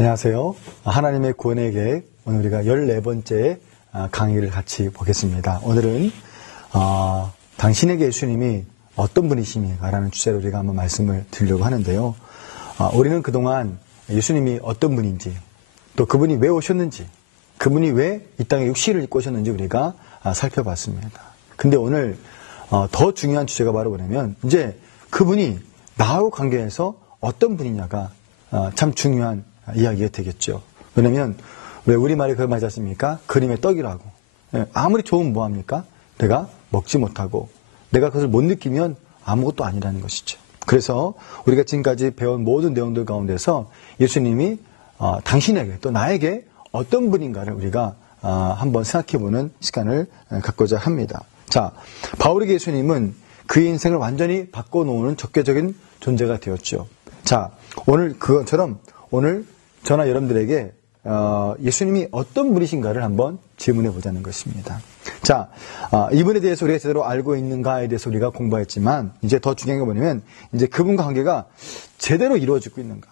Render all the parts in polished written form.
안녕하세요. 하나님의 구원의 계획, 오늘 우리가 14번째 강의를 같이 보겠습니다. 오늘은 당신에게 예수님이 어떤 분이십니까? 라는 주제로 우리가 한번 말씀을 드리려고 하는데요. 우리는 그동안 예수님이 어떤 분인지, 또 그분이 왜 오셨는지, 그분이 왜 이 땅에 육신을 입고 오셨는지 우리가 살펴봤습니다. 근데 오늘 더 중요한 주제가 바로 뭐냐면, 이제 그분이 나하고 관계에서 어떤 분이냐가 참 중요한 이야기가 되겠죠. 왜냐면 왜 우리말에 그거 맞지 않습니까? 그림의 떡이라고. 아무리 좋으면 뭐합니까? 내가 먹지 못하고 내가 그것을 못 느끼면 아무것도 아니라는 것이죠. 그래서 우리가 지금까지 배운 모든 내용들 가운데서 예수님이 당신에게 또 나에게 어떤 분인가를 우리가 한번 생각해보는 시간을 갖고자 합니다. 자, 바울에게 예수님은 그의 인생을 완전히 바꿔놓는 적극적인 존재가 되었죠. 자, 오늘 그것처럼 오늘 저나 여러분들에게 예수님이 어떤 분이신가를 한번 질문해 보자는 것입니다. 자, 이분에 대해서 우리가 제대로 알고 있는가에 대해서 우리가 공부했지만 이제 더 중요한 게 뭐냐면 이제 그분과 관계가 제대로 이루어지고 있는가.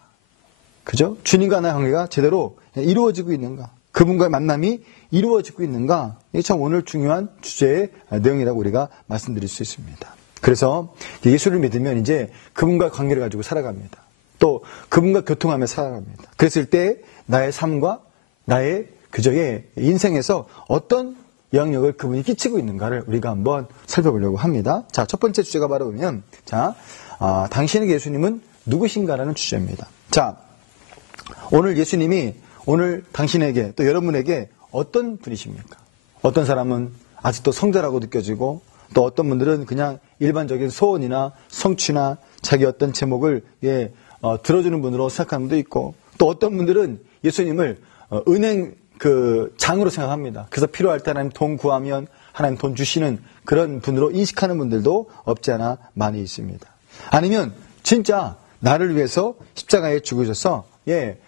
그죠? 주님과 나의 관계가 제대로 이루어지고 있는가. 그분과의 만남이 이루어지고 있는가. 이게 참 오늘 중요한 주제의 내용이라고 우리가 말씀드릴 수 있습니다. 그래서 예수를 믿으면 이제 그분과 관계를 가지고 살아갑니다. 또 그분과 교통하며 살아갑니다. 그랬을 때 나의 삶과 나의 그저의 인생에서 어떤 영향력을 그분이 끼치고 있는가를 우리가 한번 살펴보려고 합니다. 자, 첫 번째 주제가 바로 보면 당신에게 예수님은 누구신가라는 주제입니다. 자, 오늘 예수님이 오늘 당신에게 또 여러분에게 어떤 분이십니까? 어떤 사람은 아직도 성자라고 느껴지고 또 어떤 분들은 그냥 일반적인 소원이나 성취나 자기 어떤 제목을 들어주는 분으로 생각하는 분도 있고 또 어떤 분들은 예수님을 은행 장으로 생각합니다. 그래서 필요할 때 하나님 돈 구하면 하나님 돈 주시는 그런 분으로 인식하는 분들도 없지 않아 많이 있습니다. 아니면 진짜 나를 위해서 십자가에 죽으셔서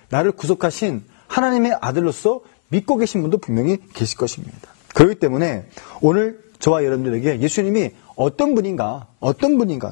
나를 구속하신 하나님의 아들로서 믿고 계신 분도 분명히 계실 것입니다. 그렇기 때문에 오늘 저와 여러분들에게 예수님이 어떤 분인가,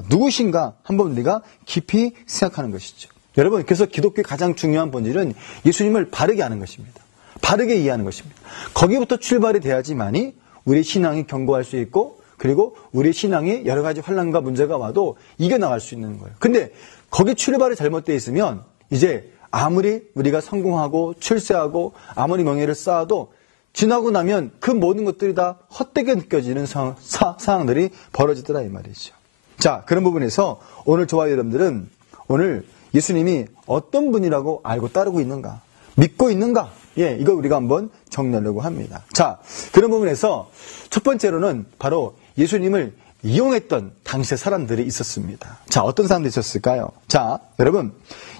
누구신가 한번 우리가 깊이 생각하는 것이죠. 여러분, 그래서 기독교의 가장 중요한 본질은 예수님을 바르게 아는 것입니다. 바르게 이해하는 것입니다. 거기부터 출발이 돼야지만이 우리 신앙이 견고할 수 있고 그리고 우리 신앙이 여러 가지 환난과 문제가 와도 이겨나갈 수 있는 거예요. 근데 거기 출발이 잘못되어 있으면 이제 아무리 우리가 성공하고 출세하고 아무리 명예를 쌓아도 지나고 나면 그 모든 것들이 다 헛되게 느껴지는 상황들이 벌어지더라 이 말이죠. 자, 그런 부분에서 오늘 저와 여러분들은 오늘 예수님이 어떤 분이라고 알고 따르고 있는가, 믿고 있는가, 이거 우리가 한번 정리하려고 합니다. 자, 그런 부분에서 첫 번째로는 바로 예수님을 이용했던 당시의 사람들이 있었습니다. 자, 어떤 사람들이 있었을까요? 자, 여러분,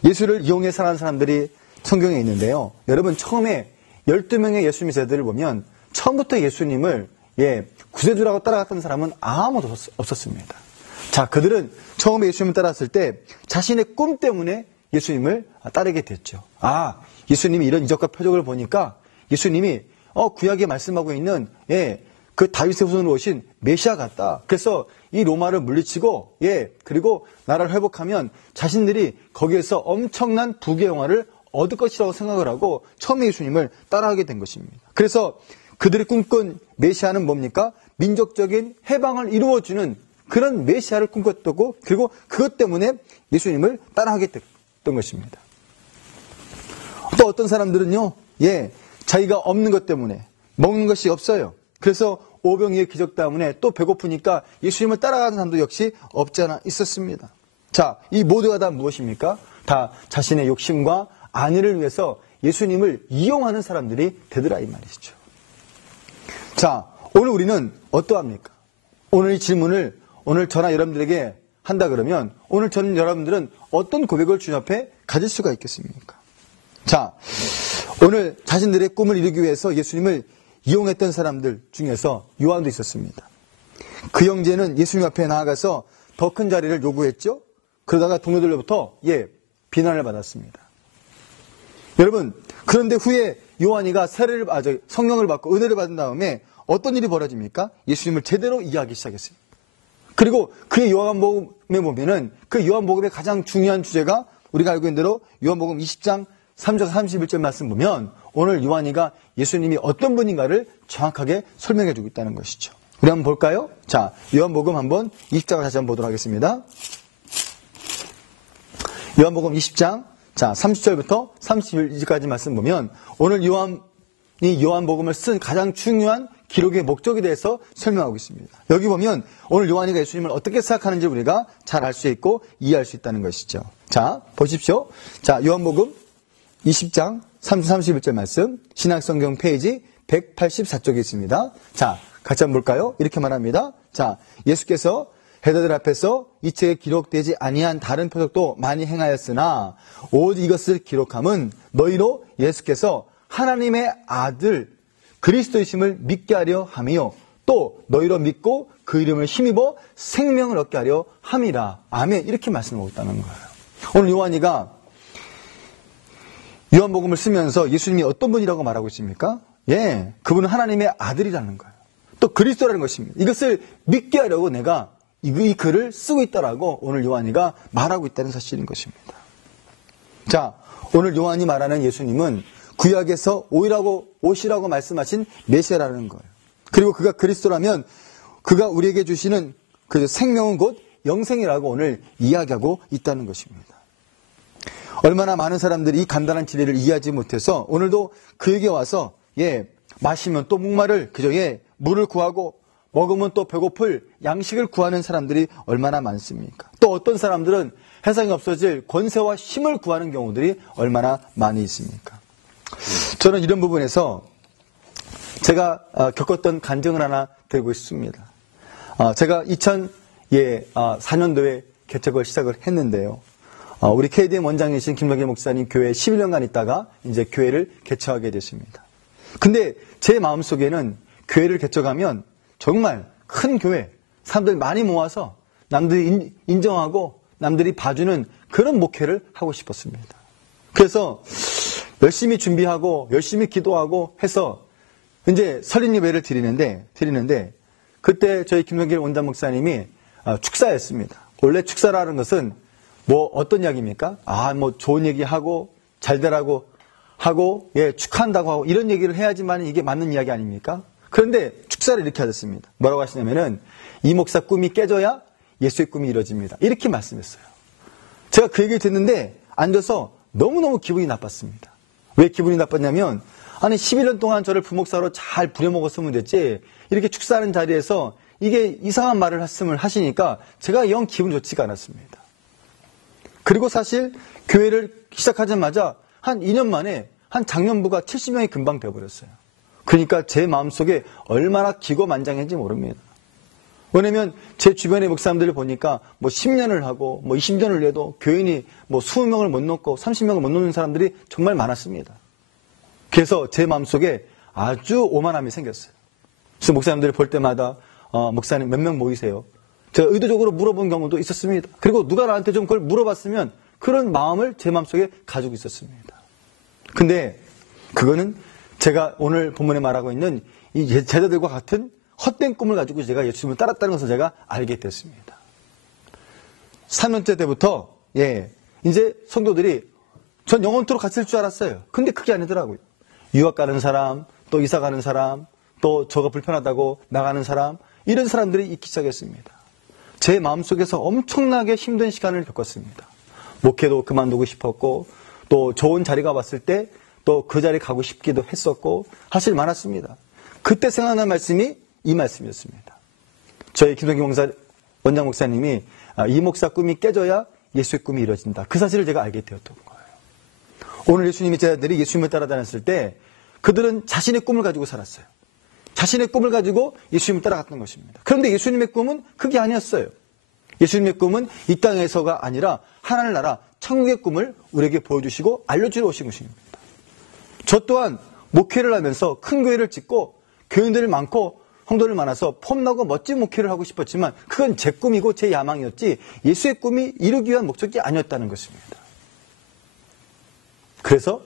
예수를 이용해 살아가는 사람들이 성경에 있는데요. 여러분, 처음에 12명의 예수님의 제자들을 보면 처음부터 예수님을 구세주라고 따라갔던 사람은 아무도 없었습니다. 자, 그들은 처음에 예수님을 따랐을 때 자신의 꿈 때문에 예수님을 따르게 됐죠. 예수님이 이런 이적과 표적을 보니까 예수님이 구약에 말씀하고 있는 그 다윗의 후손으로 오신 메시아 같다. 그래서 이 로마를 물리치고 그리고 나라를 회복하면 자신들이 거기에서 엄청난 부귀 영화를 얻을 것이라고 생각을 하고 처음에 예수님을 따라하게 된 것입니다. 그래서 그들이 꿈꾼 메시아는 뭡니까? 민족적인 해방을 이루어주는 그런 메시아를 꿈꿨고 그리고 그것 때문에 예수님을 따라하게 됐던 것입니다. 또 어떤 사람들은요, 자기가 없는 것 때문에 먹는 것이 없어요. 그래서 오병이의 기적 때문에 또 배고프니까 예수님을 따라가는 사람도 역시 없지 않아 있었습니다. 자, 이 모두가 다 무엇입니까? 다 자신의 욕심과 안위를 위해서 예수님을 이용하는 사람들이 되더라 이 말이죠. 자, 오늘 우리는 어떠합니까? 오늘 이 질문을 오늘 저나 여러분들에게 한다 그러면 오늘 저는 여러분들은 어떤 고백을 주님 앞에 가질 수가 있겠습니까? 자, 오늘 자신들의 꿈을 이루기 위해서 예수님을 이용했던 사람들 중에서 요한도 있었습니다. 그 형제는 예수님 앞에 나아가서 더 큰 자리를 요구했죠. 그러다가 동료들로부터 비난을 받았습니다. 여러분, 그런데 후에 요한이가 성령을 받고 은혜를 받은 다음에 어떤 일이 벌어집니까? 예수님을 제대로 이해하기 시작했어요. 그리고 그 요한복음에 보면은 그 요한복음의 가장 중요한 주제가 우리가 알고 있는 대로 요한복음 20장 3절 31절 말씀 보면 오늘 요한이가 예수님이 어떤 분인가를 정확하게 설명해 주고 있다는 것이죠. 우리 한번 볼까요? 자, 요한복음 한번 20장을 다시 한번 보도록 하겠습니다. 요한복음 20장, 자, 30절부터 31절까지 말씀 보면 오늘 요한복음을 쓴 가장 중요한 기록의 목적에 대해서 설명하고 있습니다. 여기 보면 오늘 요한이가 예수님을 어떻게 생각하는지 우리가 잘 알 수 있고 이해할 수 있다는 것이죠. 자, 보십시오. 자, 요한복음 20장 31절 말씀, 신약성경 페이지 184쪽에 있습니다. 자, 같이 한번 볼까요? 이렇게 말합니다. 자, 예수께서 회자들 앞에서 이 책에 기록되지 아니한 다른 표적도 많이 행하였으나 오직 이것을 기록함은 너희로 예수께서 하나님의 아들 그리스도이심을 믿게 하려 함이요 또 너희로 믿고 그 이름을 힘입어 생명을 얻게 하려 함이라. 아멘. 이렇게 말씀하고 있다는 거예요. 오늘 요한이가 요한복음을 쓰면서 예수님이 어떤 분이라고 말하고 있습니까? 예, 그분은 하나님의 아들이라는 거예요. 또 그리스도라는 것입니다. 이것을 믿게 하려고 내가 이 글을 쓰고 있다라고 오늘 요한이가 말하고 있다는 사실인 것입니다. 자, 오늘 요한이 말하는 예수님은 구약에서 오시라고 말씀하신 메시아라는 거예요. 그리고 그가 그리스도라면 그가 우리에게 주시는 그 생명은 곧 영생이라고 오늘 이야기하고 있다는 것입니다. 얼마나 많은 사람들이 이 간단한 진리를 이해하지 못해서 오늘도 그에게 와서 마시면 또 목마를 그저 물을 구하고 먹으면 또 배고플 양식을 구하는 사람들이 얼마나 많습니까? 또 어떤 사람들은 세상에 없어질 권세와 힘을 구하는 경우들이 얼마나 많이 있습니까? 저는 이런 부분에서 제가 겪었던 간증을 하나 드리고 싶습니다. 제가 2004년도에 개척을 시작을 했는데요. 우리 KDM 원장이신 김덕기 목사님 교회에 11년간 있다가 이제 교회를 개척하게 됐습니다. 근데 제 마음속에는 교회를 개척하면 정말 큰 교회, 사람들 많이 모아서 남들이 인정하고 남들이 봐주는 그런 목회를 하고 싶었습니다. 그래서 열심히 준비하고 열심히 기도하고 해서 이제 설립 예배를 드리는데 그때 저희 김동길 원장 목사님이 축사였습니다. 원래 축사라는 것은 뭐 어떤 이야기입니까? 뭐 좋은 얘기하고 잘되라고 하고 축하한다고 하고 이런 얘기를 해야지만 이게 맞는 이야기 아닙니까? 그런데 축사를 이렇게 하셨습니다. 뭐라고 하시냐면은 이 목사 꿈이 깨져야 예수의 꿈이 이루어집니다. 이렇게 말씀했어요. 제가 그 얘기를 듣는데 앉아서 너무너무 기분이 나빴습니다. 왜 기분이 나빴냐면 11년 동안 저를 부목사로 잘 부려먹었으면 됐지 이렇게 축사하는 자리에서 이게 이상한 말을 하시니까 제가 영 기분 좋지가 않았습니다. 그리고 사실 교회를 시작하자마자 한 2년 만에 한 장년부가 70명이 금방 되어버렸어요. 그러니까 제 마음속에 얼마나 기고만장했는지 모릅니다. 왜냐면 제 주변의 목사님들을 보니까 10년을 하고 20년을 해도 교인이 20명을 못 넘고 30명을 못 넘는 사람들이 정말 많았습니다. 그래서 제 마음속에 아주 오만함이 생겼어요. 그래서 목사님들을 볼 때마다 목사님 몇 명 모이세요? 제가 의도적으로 물어본 경우도 있었습니다. 그리고 누가 나한테 좀 그걸 물어봤으면 그런 마음을 제 마음속에 가지고 있었습니다. 근데 그거는 제가 오늘 본문에 말하고 있는 이 제자들과 같은 헛된 꿈을 가지고 제가 예수님을 따랐다는 것을 제가 알게 됐습니다. 3년째 때부터 이제 성도들이 전 영원토록 같이 할 줄 알았어요. 근데 그게 아니더라고요. 유학 가는 사람, 또 이사 가는 사람, 또 저가 불편하다고 나가는 사람, 이런 사람들이 있기 시작했습니다. 제 마음속에서 엄청나게 힘든 시간을 겪었습니다. 목회도 그만두고 싶었고 또 좋은 자리가 왔을 때 또 그 자리에 가고 싶기도 했었고 사실 많았습니다. 그때 생각난 말씀이 이 말씀이었습니다. 저희 김동기 원장 목사님이 이 목사 꿈이 깨져야 예수의 꿈이 이루어진다. 그 사실을 제가 알게 되었던 거예요. 오늘 예수님의 제자들이 예수님을 따라다녔을 때 그들은 자신의 꿈을 가지고 살았어요. 자신의 꿈을 가지고 예수님을 따라갔던 것입니다. 그런데 예수님의 꿈은 그게 아니었어요. 예수님의 꿈은 이 땅에서가 아니라 하나님 나라 천국의 꿈을 우리에게 보여주시고 알려주러 오신 것입니다. 저 또한 목회를 하면서 큰 교회를 짓고 교인들이 많고 성도들 많아서 폼나고 멋진 목회를 하고 싶었지만 그건 제 꿈이고 제 야망이었지 예수의 꿈이 이루기 위한 목적이 아니었다는 것입니다. 그래서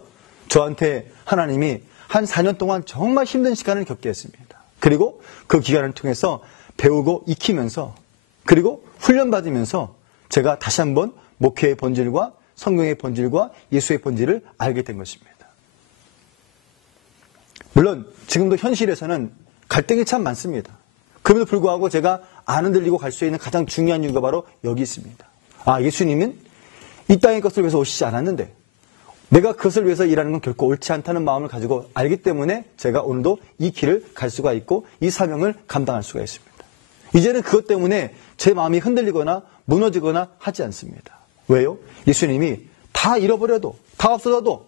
저한테 하나님이 한 4년 동안 정말 힘든 시간을 겪게 했습니다. 그리고 그 기간을 통해서 배우고 익히면서 그리고 훈련받으면서 제가 다시 한번 목회의 본질과 성경의 본질과 예수의 본질을 알게 된 것입니다. 물론 지금도 현실에서는 갈등이 참 많습니다. 그럼에도 불구하고 제가 안 흔들리고 갈 수 있는 가장 중요한 이유가 바로 여기 있습니다. 예수님은 이 땅의 것을 위해서 오시지 않았는데 내가 그것을 위해서 일하는 건 결코 옳지 않다는 마음을 가지고 알기 때문에 제가 오늘도 이 길을 갈 수가 있고 이 사명을 감당할 수가 있습니다. 이제는 그것 때문에 제 마음이 흔들리거나 무너지거나 하지 않습니다. 왜요? 예수님이 다 잃어버려도 다 없어져도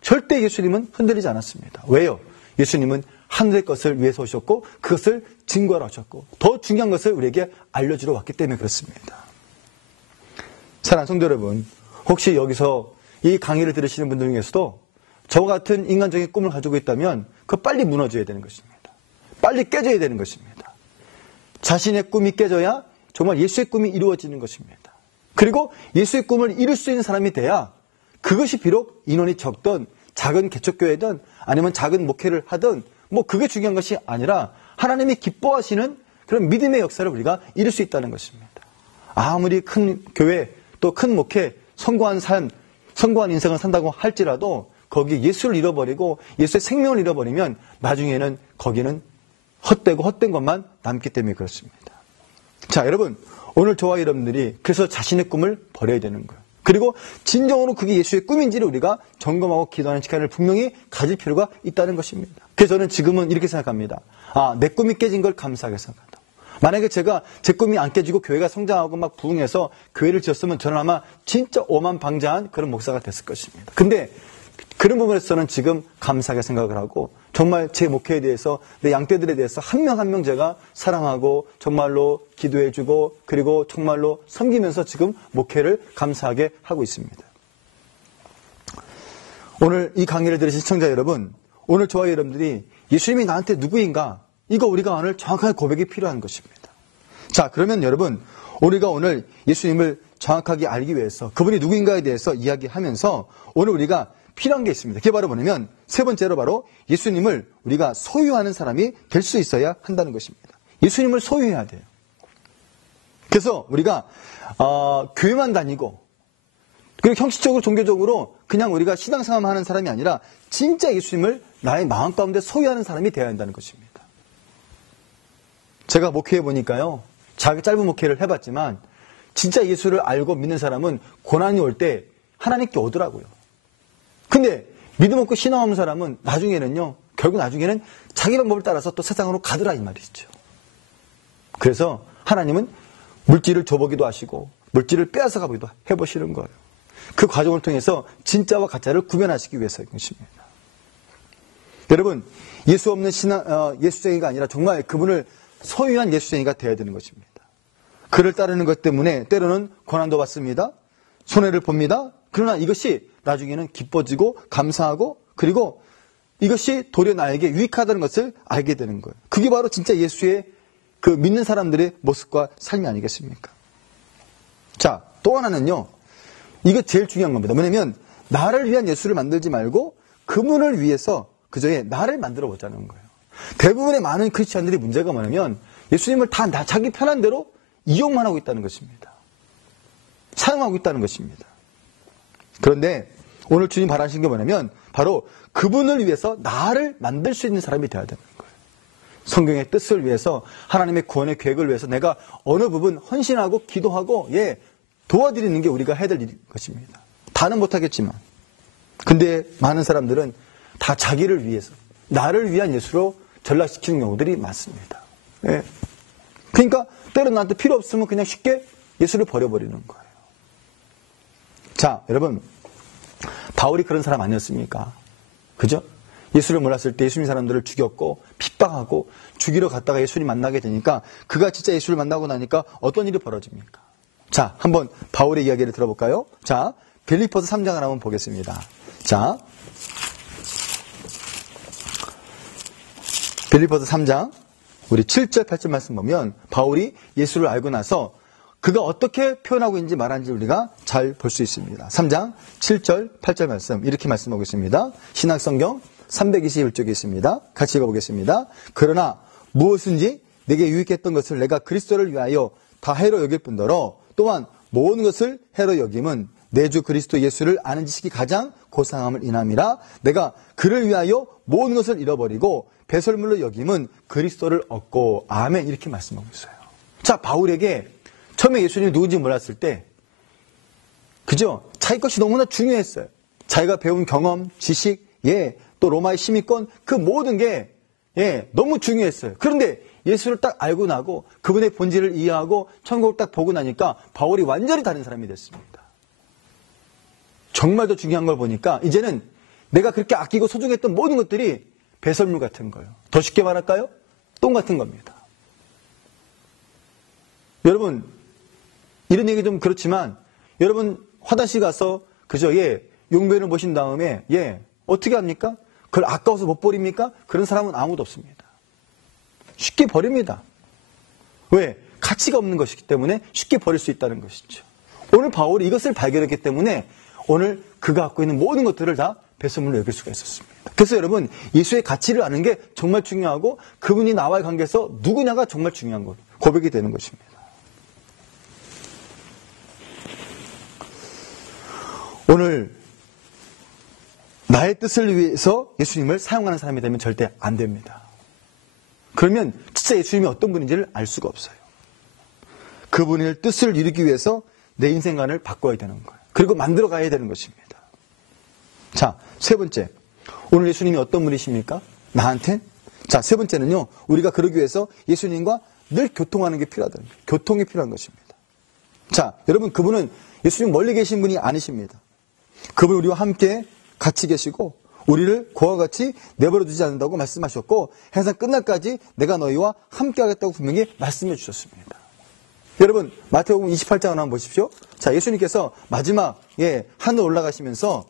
절대 예수님은 흔들리지 않았습니다. 왜요? 예수님은 하늘의 것을 위해서 오셨고 그것을 증거하러 오셨고 더 중요한 것을 우리에게 알려주러 왔기 때문에 그렇습니다. 사랑하는 성도 여러분, 혹시 여기서 이 강의를 들으시는 분들 중에서도 저와 같은 인간적인 꿈을 가지고 있다면 그거 빨리 무너져야 되는 것입니다. 빨리 깨져야 되는 것입니다. 자신의 꿈이 깨져야 정말 예수의 꿈이 이루어지는 것입니다. 그리고 예수의 꿈을 이룰 수 있는 사람이 돼야 그것이 비록 인원이 적던 작은 개척교회든 아니면 작은 목회를 하든 그게 중요한 것이 아니라 하나님이 기뻐하시는 그런 믿음의 역사를 우리가 이룰 수 있다는 것입니다. 아무리 큰 교회 또 큰 목회, 성공한 삶, 성공한 인생을 산다고 할지라도 거기 예수를 잃어버리고 예수의 생명을 잃어버리면 나중에는 거기는 헛되고 헛된 것만 남기 때문에 그렇습니다. 자, 여러분, 오늘 저와 여러분들이 그래서 자신의 꿈을 버려야 되는 거예요. 그리고 진정으로 그게 예수의 꿈인지를 우리가 점검하고 기도하는 시간을 분명히 가질 필요가 있다는 것입니다. 그래서 저는 지금은 이렇게 생각합니다. 내 꿈이 깨진 걸 감사하게 생각한다. 만약에 제가 제 꿈이 안 깨지고 교회가 성장하고 막 부흥해서 교회를 지었으면 저는 아마 진짜 오만방자한 그런 목사가 됐을 것입니다. 근데 그런 부분에서는 지금 감사하게 생각을 하고 정말 제 목회에 대해서 내 양떼들에 대해서 한 명 한 명 제가 사랑하고 정말로 기도해주고 그리고 정말로 섬기면서 지금 목회를 감사하게 하고 있습니다. 오늘 이 강의를 들으신 시청자 여러분, 오늘 저와 여러분들이 예수님이 나한테 누구인가 이거 우리가 오늘 정확하게 고백이 필요한 것입니다. 자, 그러면 여러분 우리가 오늘 예수님을 정확하게 알기 위해서 그분이 누구인가에 대해서 이야기하면서 오늘 우리가 필요한 게 있습니다. 그게 바로 뭐냐면 세 번째로 바로 예수님을 우리가 소유하는 사람이 될 수 있어야 한다는 것입니다. 예수님을 소유해야 돼요. 그래서 우리가 교회만 다니고 그리고 형식적으로 종교적으로 그냥 우리가 신앙생활만 하는 사람이 아니라 진짜 예수님을 나의 마음 가운데 소유하는 사람이 되어야 한다는 것입니다. 제가 목회해 보니까요, 짧은 목회를 해봤지만 진짜 예수를 알고 믿는 사람은 고난이 올 때 하나님께 오더라고요. 근데 믿음 없고 신앙 없는 사람은 결국 나중에는 자기 방법을 따라서 또 세상으로 가더라 이 말이죠. 그래서 하나님은 물질을 줘보기도 하시고 물질을 빼앗아가기도 해보시는 거예요. 그 과정을 통해서 진짜와 가짜를 구별하시기 위해서인 것입니다. 여러분, 예수 없는 예수쟁이가 아니라 정말 그분을 소유한 예수쟁이가 되어야 되는 것입니다. 그를 따르는 것 때문에 때로는 고난도 받습니다. 손해를 봅니다. 그러나 이것이 나중에는 기뻐지고 감사하고 그리고 이것이 도리어 나에게 유익하다는 것을 알게 되는 거예요. 그게 바로 진짜 예수의 그 믿는 사람들의 모습과 삶이 아니겠습니까? 자, 또 하나는요. 이거 제일 중요한 겁니다. 뭐냐면 나를 위한 예수를 만들지 말고 그분을 위해서 그저의 나를 만들어 보자는 거예요. 대부분의 많은 크리스찬들이 문제가 뭐냐면 예수님을 다 자기 편한 대로 이용만 하고 있다는 것입니다. 사용하고 있다는 것입니다. 그런데 오늘 주님 바라시는 게 뭐냐면 바로 그분을 위해서 나를 만들 수 있는 사람이 되어야 되는 거예요. 성경의 뜻을 위해서 하나님의 구원의 계획을 위해서 내가 어느 부분 헌신하고 기도하고 도와드리는 게 우리가 해야 될 것입니다. 다는 못하겠지만 근데 많은 사람들은 다 자기를 위해서 나를 위한 예수로 전락시키는 경우들이 많습니다. 그러니까 때로는 나한테 필요 없으면 그냥 쉽게 예수를 버려버리는 거예요. 자, 여러분 바울이 그런 사람 아니었습니까? 그죠? 예수를 몰랐을 때 예수님 사람들을 죽였고 핍박하고 죽이러 갔다가 예수님 만나게 되니까 그가 진짜 예수를 만나고 나니까 어떤 일이 벌어집니까? 자, 한번 바울의 이야기를 들어볼까요? 자, 빌립보서 3장을 한번 보겠습니다. 자, 빌립보서 3장 우리 7절 8절 말씀 보면 바울이 예수를 알고 나서 그가 어떻게 표현하고 있는지 말하는지 우리가 잘 볼 수 있습니다. 3장 7절 8절 말씀 이렇게 말씀하고 있습니다. 신약성경 321쪽에 있습니다. 같이 읽어보겠습니다. 그러나 무엇인지 내게 유익했던 것을 내가 그리스도를 위하여 다 해로 여길 뿐더러 또한 모든 것을 해로 여김은 내 주 그리스도 예수를 아는 지식이 가장 고상함을 인함이라. 내가 그를 위하여 모든 것을 잃어버리고 배설물로 여김은 그리스도를 얻고. 아멘. 이렇게 말씀하고 있어요. 자, 바울에게 처음에 예수님이 누군지 몰랐을 때, 그죠? 자기 것이 너무나 중요했어요. 자기가 배운 경험, 지식, 또 로마의 심의권, 그 모든 게, 너무 중요했어요. 그런데 예수를 딱 알고 나고 그분의 본질을 이해하고 천국을 딱 보고 나니까 바울이 완전히 다른 사람이 됐습니다. 정말 더 중요한 걸 보니까 이제는 내가 그렇게 아끼고 소중했던 모든 것들이 배설물 같은 거예요. 더 쉽게 말할까요? 똥 같은 겁니다. 여러분, 이런 얘기 좀 그렇지만 여러분 화장실 가서 그저 용변을 보신 다음에 어떻게 합니까? 그걸 아까워서 못 버립니까? 그런 사람은 아무도 없습니다. 쉽게 버립니다. 왜? 가치가 없는 것이기 때문에 쉽게 버릴 수 있다는 것이죠. 오늘 바울이 이것을 발견했기 때문에 오늘 그가 갖고 있는 모든 것들을 다 배설물로 여길 수가 있었습니다. 그래서 여러분, 예수의 가치를 아는 게 정말 중요하고 그분이 나와의 관계에서 누구냐가 정말 중요한 것, 고백이 되는 것입니다. 오늘 나의 뜻을 위해서 예수님을 사용하는 사람이 되면 절대 안 됩니다. 그러면 진짜 예수님이 어떤 분인지를 알 수가 없어요. 그분의 뜻을 이루기 위해서 내 인생관을 바꿔야 되는 거예요. 그리고 만들어 가야 되는 것입니다. 자, 세 번째. 오늘 예수님이 어떤 분이십니까? 나한테? 자, 세 번째는요. 우리가 그러기 위해서 예수님과 늘 교통하는 게 필요하다는 거예요. 교통이 필요한 것입니다. 자, 여러분, 그분은 예수님 멀리 계신 분이 아니십니다. 그분 우리와 함께 같이 계시고 우리를 그와 같이 내버려 두지 않는다고 말씀하셨고 행상 끝날까지 내가 너희와 함께 하겠다고 분명히 말씀해 주셨습니다. 여러분, 마태복음 28장을 한번 보십시오. 자, 예수님께서 마지막 하늘 올라가시면서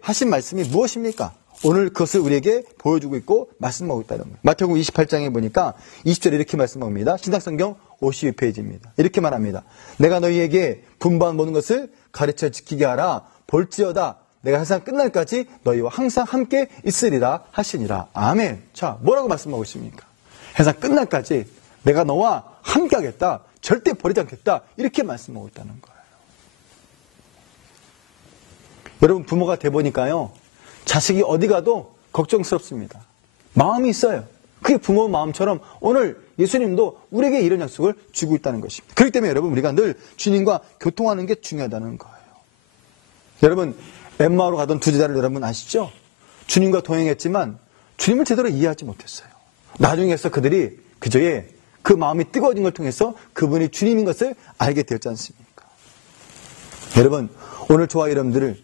하신 말씀이 무엇입니까? 오늘 그것을 우리에게 보여주고 있고 말씀하고 있다는 거예요. 마태복음 28장에 보니까 20절에 이렇게 말씀합니다. 신약성경 52페이지입니다. 이렇게 말합니다. 내가 너희에게 분부한 모든 것을 가르쳐 지키게 하라. 볼지어다 내가 세상 끝날까지 너희와 항상 함께 있으리라 하시니라. 아멘. 자, 뭐라고 말씀하고 있습니까? 세상 끝날까지 내가 너와 함께 하겠다. 절대 버리지 않겠다. 이렇게 말씀하고 있다는 거예요. 여러분, 부모가 돼보니까요, 자식이 어디 가도 걱정스럽습니다. 마음이 있어요. 그게 부모 마음처럼 오늘 예수님도 우리에게 이런 약속을 주고 있다는 것입니다. 그렇기 때문에 여러분, 우리가 늘 주님과 교통하는 게 중요하다는 거예요. 여러분, 엠마오로 가던 두 제자를 여러분 아시죠? 주님과 동행했지만 주님을 제대로 이해하지 못했어요. 나중에서 그들이 그저의 그 마음이 뜨거워진 걸 통해서 그분이 주님인 것을 알게 되었지 않습니까? 여러분, 오늘 저와 여러분들을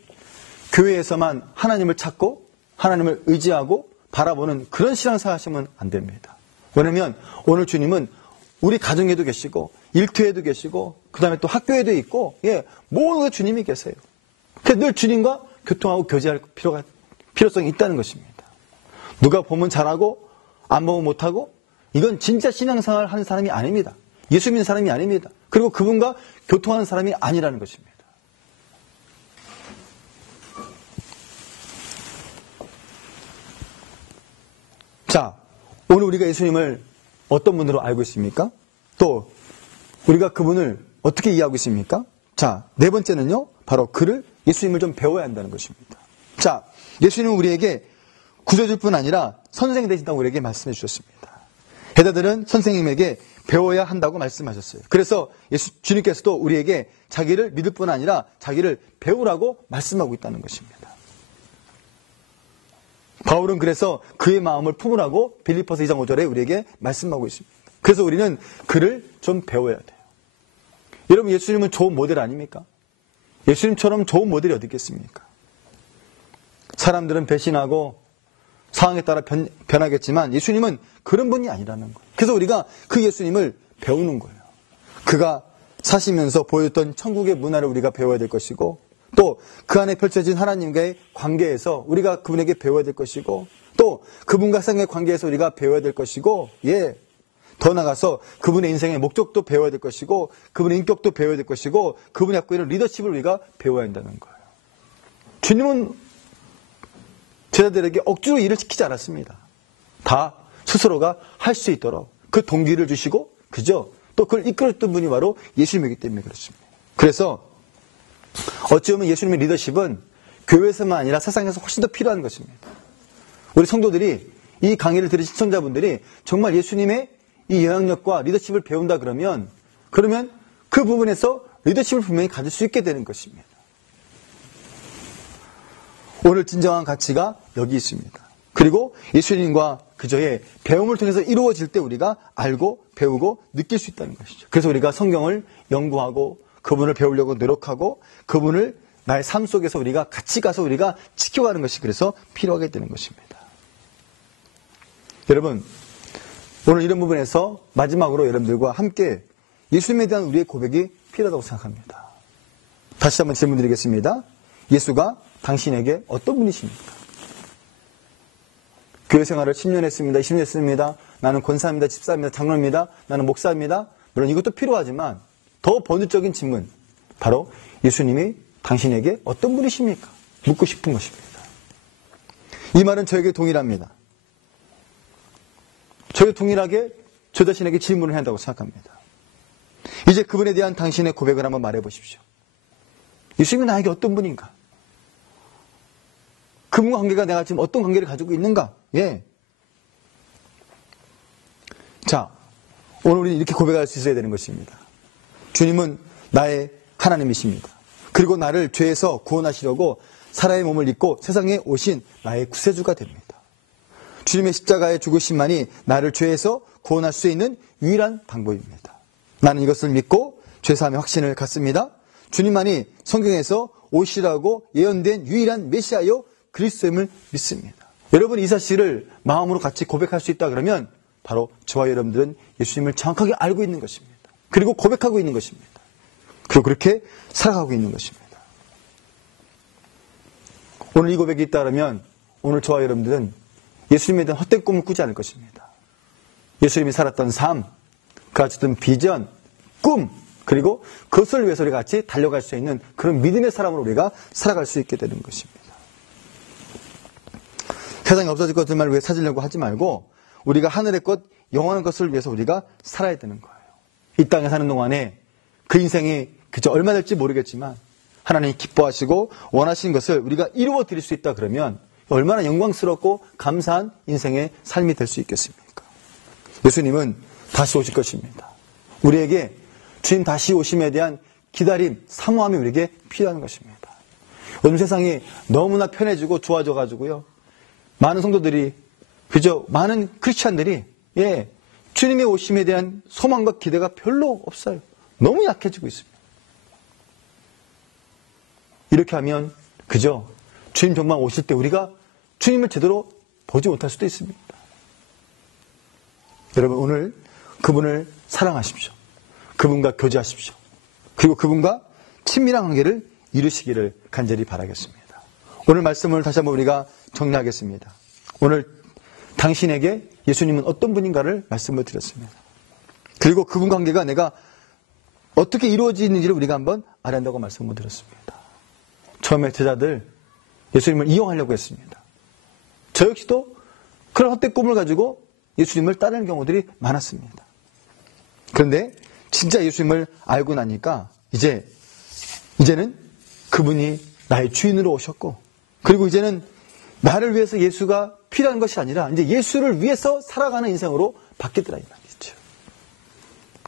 교회에서만 하나님을 찾고 하나님을 의지하고 바라보는 그런 신앙생활 하시면 안 됩니다. 왜냐하면 오늘 주님은 우리 가정에도 계시고 일터에도 계시고 그 다음에 또 학교에도 있고 모든 게 주님이 계세요. 그래서 늘 주님과 교통하고 교제할 필요성이 있다는 것입니다. 누가 보면 잘하고 안 보면 못하고 이건 진짜 신앙생활 하는 사람이 아닙니다. 예수 믿는 사람이 아닙니다. 그리고 그분과 교통하는 사람이 아니라는 것입니다. 자, 오늘 우리가 예수님을 어떤 분으로 알고 있습니까? 또 우리가 그분을 어떻게 이해하고 있습니까? 자, 네 번째는요, 바로 그를 예수님을 좀 배워야 한다는 것입니다. 자, 예수님은 우리에게 구세주일 뿐 아니라 선생 되신다고 우리에게 말씀해 주셨습니다. 제자들은 선생님에게 배워야 한다고 말씀하셨어요. 그래서 주님께서도 우리에게 자기를 믿을 뿐 아니라 자기를 배우라고 말씀하고 있다는 것입니다. 바울은 그래서 그의 마음을 품으라고 빌립보서 2장 5절에 우리에게 말씀하고 있습니다. 그래서 우리는 그를 좀 배워야 돼요. 여러분, 예수님은 좋은 모델 아닙니까? 예수님처럼 좋은 모델이 어디 있겠습니까? 사람들은 배신하고 상황에 따라 변하겠지만 예수님은 그런 분이 아니라는 거예요. 그래서 우리가 그 예수님을 배우는 거예요. 그가 사시면서 보여줬던 천국의 문화를 우리가 배워야 될 것이고 또 그 안에 펼쳐진 하나님과의 관계에서 우리가 그분에게 배워야 될 것이고 또 그분과 상의 관계에서 우리가 배워야 될 것이고 더 나아가서 그분의 인생의 목적도 배워야 될 것이고 그분의 인격도 배워야 될 것이고 그분이 갖고 있는 리더십을 우리가 배워야 한다는 거예요. 주님은 제자들에게 억지로 일을 시키지 않았습니다. 다 스스로가 할 수 있도록 그 동기를 주시고 그죠? 또 그걸 이끌었던 분이 바로 예수님이기 때문에 그렇습니다. 그래서 어찌 보면 예수님의 리더십은 교회에서만 아니라 세상에서 훨씬 더 필요한 것입니다. 우리 성도들이 이 강의를 들으신 시청자분들이 정말 예수님의 이 영향력과 리더십을 배운다 그러면 그 부분에서 리더십을 분명히 가질 수 있게 되는 것입니다. 오늘 진정한 가치가 여기 있습니다. 그리고 예수님과 그저의 배움을 통해서 이루어질 때 우리가 알고 배우고 느낄 수 있다는 것이죠. 그래서 우리가 성경을 연구하고 그분을 배우려고 노력하고 그분을 나의 삶 속에서 우리가 같이 가서 우리가 지켜가는 것이 그래서 필요하게 되는 것입니다. 여러분, 오늘 이런 부분에서 마지막으로 여러분들과 함께 예수님에 대한 우리의 고백이 필요하다고 생각합니다. 다시 한번 질문 드리겠습니다. 예수가 당신에게 어떤 분이십니까? 교회 생활을 10년 했습니다. 20년 했습니다. 나는 권사입니다. 집사입니다. 장로입니다. 나는 목사입니다. 물론 이것도 필요하지만 더 본질적인 질문, 바로 예수님이 당신에게 어떤 분이십니까? 묻고 싶은 것입니다. 이 말은 저에게 동일합니다. 저에게 동일하게 저 자신에게 질문을 해야 한다고 생각합니다. 이제 그분에 대한 당신의 고백을 한번 말해 보십시오. 예수님이 나에게 어떤 분인가? 그분과 관계가 내가 지금 어떤 관계를 가지고 있는가? 예. 자, 오늘 우리 이렇게 고백할 수 있어야 되는 것입니다. 주님은 나의 하나님이십니다. 그리고 나를 죄에서 구원하시려고 사람의 몸을 입고 세상에 오신 나의 구세주가 됩니다. 주님의 십자가의 죽으심만이 나를 죄에서 구원할 수 있는 유일한 방법입니다. 나는 이것을 믿고 죄사함의 확신을 갖습니다. 주님만이 성경에서 오시라고 예언된 유일한 메시아요 그리스도임을 믿습니다. 여러분 이 사실을 마음으로 같이 고백할 수 있다 그러면 바로 저와 여러분들은 예수님을 정확하게 알고 있는 것입니다. 그리고 고백하고 있는 것입니다. 그리고 그렇게 살아가고 있는 것입니다. 오늘 이 고백이 있다 그러면 오늘 저와 여러분들은 예수님에 대한 헛된 꿈을 꾸지 않을 것입니다. 예수님이 살았던 삶, 그 가졌던 비전, 꿈, 그리고 그것을 위해서 우리가 같이 달려갈 수 있는 그런 믿음의 사람으로 우리가 살아갈 수 있게 되는 것입니다. 세상에 없어질 것들만 위해 찾으려고 하지 말고 우리가 하늘의 것, 영원한 것을 위해서 우리가 살아야 되는 거예요. 이 땅에 사는 동안에 그 인생이 그저 얼마 될지 모르겠지만 하나님이 기뻐하시고 원하시는 것을 우리가 이루어 드릴 수 있다 그러면 얼마나 영광스럽고 감사한 인생의 삶이 될 수 있겠습니까? 예수님은 다시 오실 것입니다. 우리에게 주님 다시 오심에 대한 기다림, 사모함이 우리에게 필요한 것입니다. 요즘 세상이 너무나 편해지고 좋아져가지고요. 많은 성도들이, 그저 많은 크리스찬들이, 주님의 오심에 대한 소망과 기대가 별로 없어요. 너무 약해지고 있습니다. 이렇게 하면, 그저 주님 정말 오실 때 우리가 주님을 제대로 보지 못할 수도 있습니다. 여러분, 오늘 그분을 사랑하십시오. 그분과 교제하십시오. 그리고 그분과 친밀한 관계를 이루시기를 간절히 바라겠습니다. 오늘 말씀을 다시 한번 우리가 정리하겠습니다. 오늘 당신에게 예수님은 어떤 분인가를 말씀을 드렸습니다. 그리고 그분 관계가 내가 어떻게 이루어지는지를 우리가 한번 알아야 한다고 말씀을 드렸습니다. 처음에 제자들 예수님을 이용하려고 했습니다. 저 역시도 그런 헛된 꿈을 가지고 예수님을 따르는 경우들이 많았습니다. 그런데 진짜 예수님을 알고 나니까 이제는 그분이 나의 주인으로 오셨고, 그리고 이제는 나를 위해서 예수가 필요한 것이 아니라 이제 예수를 위해서 살아가는 인생으로 바뀌더라 이 말이죠.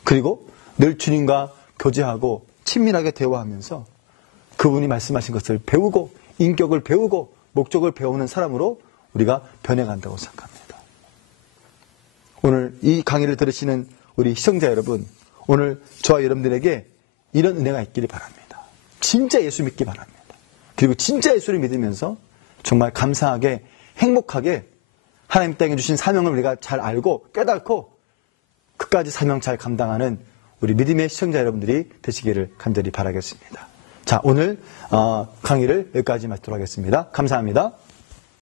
그리고 늘 주님과 교제하고 친밀하게 대화하면서 그분이 말씀하신 것을 배우고 인격을 배우고 목적을 배우는 사람으로 우리가 변해간다고 생각합니다. 오늘 이 강의를 들으시는 우리 시청자 여러분, 오늘 저와 여러분들에게 이런 은혜가 있기를 바랍니다. 진짜 예수 믿기 바랍니다. 그리고 진짜 예수를 믿으면서 정말 감사하게 행복하게 하나님 땅에 주신 사명을 우리가 잘 알고 깨닫고 끝까지 사명 잘 감당하는 우리 믿음의 시청자 여러분들이 되시기를 간절히 바라겠습니다. 자, 오늘 강의를 여기까지 마치도록 하겠습니다. 감사합니다.